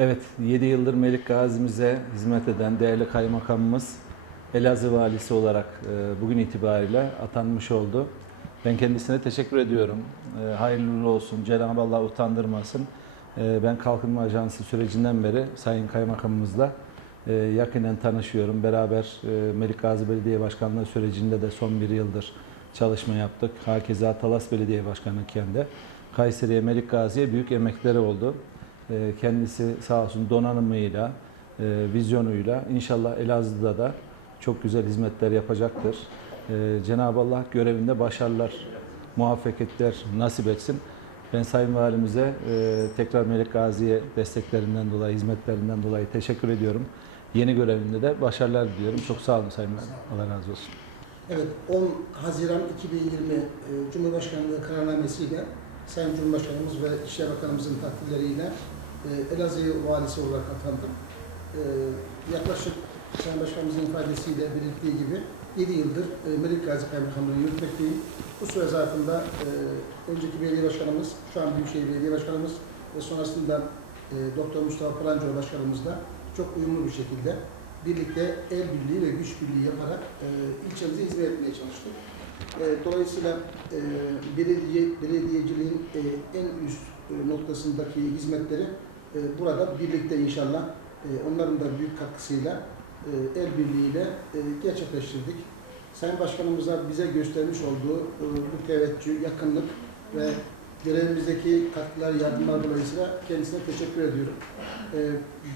Evet, 7 yıldır Melik Gazi'mize hizmet eden değerli kaymakamımız Elazığ Valisi olarak e, bugün itibariyle atanmış oldu. Ben kendisine teşekkür ediyorum. E, Hayırlı olsun, Cenab-ı Allah utandırmasın. E, Ben Kalkınma Ajansı sürecinden beri Sayın Kaymakamımızla yakinen tanışıyorum. Beraber Melik Gazi Belediye Başkanlığı sürecinde de son bir yıldır çalışma yaptık. Hakeza Talas Belediye Başkanı'nken de Kayseri'ye Melik Gazi'ye büyük emekleri oldu. E, Kendisi sağ olsun donanımıyla, e, vizyonuyla inşallah Elazığ'da da çok güzel hizmetler yapacaktır. E, Cenab-ı Allah görevinde başarılar, muvaffakiyetler nasip etsin. Ben Sayın Valimize e, tekrar Melik Gazi'ye desteklerinden dolayı, hizmetlerinden dolayı teşekkür ediyorum. Yeni görevinde de başarılar diliyorum. Çok sağ olun Sayın Valim. Allah razı olsun. Evet, 10 Haziran 2020 e, Cumhurbaşkanlığı kararnamesiyle Sayın Cumhurbaşkanımız ve İçişleri Bakanımızın takdirleriyle e, Elazığ valisi olarak atandım. E, Yaklaşık Sayın Başkanımızın ifadesiyle belirttiği gibi 7 yıldır e, Melik Gazi Kaymakamlığı'nı yürütmekteyim. Bu süre zarfında e, önceki belediye başkanımız, şu an Büyükşehir Belediye Başkanımız ve sonrasında e, Doktor Mustafa Pırancıoğlu Başkanımızla çok uyumlu bir şekilde birlikte el birliği ve güç birliği yaparak e, ilçemize hizmet etmeye çalıştık. E, dolayısıyla e, belediye, belediyeciliğin en üst noktasındaki hizmetleri e, burada birlikte inşallah e, onların da büyük katkısıyla e, el birliğiyle e, gerçekleştirdik. Sayın Başkanımıza bize göstermiş olduğu e, bu teveccüh, yakınlık ve görevimizdeki katkılar, yardımlar dolayısıyla kendisine teşekkür ediyorum.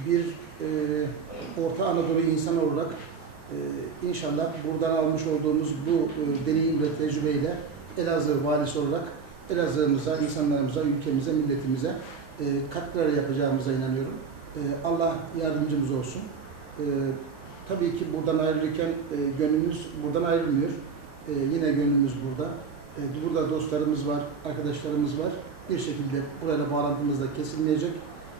Bir Orta Anadolu insanı olarak inşallah buradan almış olduğumuz bu deneyim ve tecrübeyle Elazığ valisi olarak Elazığ'ımıza, insanlarımıza, ülkemize, milletimize e, katkılar yapacağımıza inanıyorum. E, Allah yardımcımız olsun. E, tabii ki buradan ayrılırken e, gönlümüz buradan ayrılmıyor. E, yine gönlümüz burada. E, burada dostlarımız var, arkadaşlarımız var. Bir şekilde burayla bağlantımız da kesilmeyecek.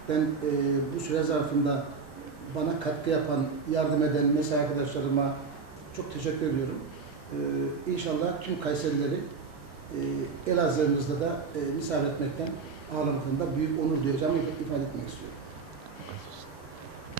Ben e, bu süre zarfında bana katkı yapan, yardım eden mesai arkadaşlarıma çok teşekkür ediyorum. Ee, inşallah tüm Kayserileri e, Elazığ'ımızda da e, misafir etmekten, ağırlamaktan büyük onur duyacağımı ifade etmek istiyorum.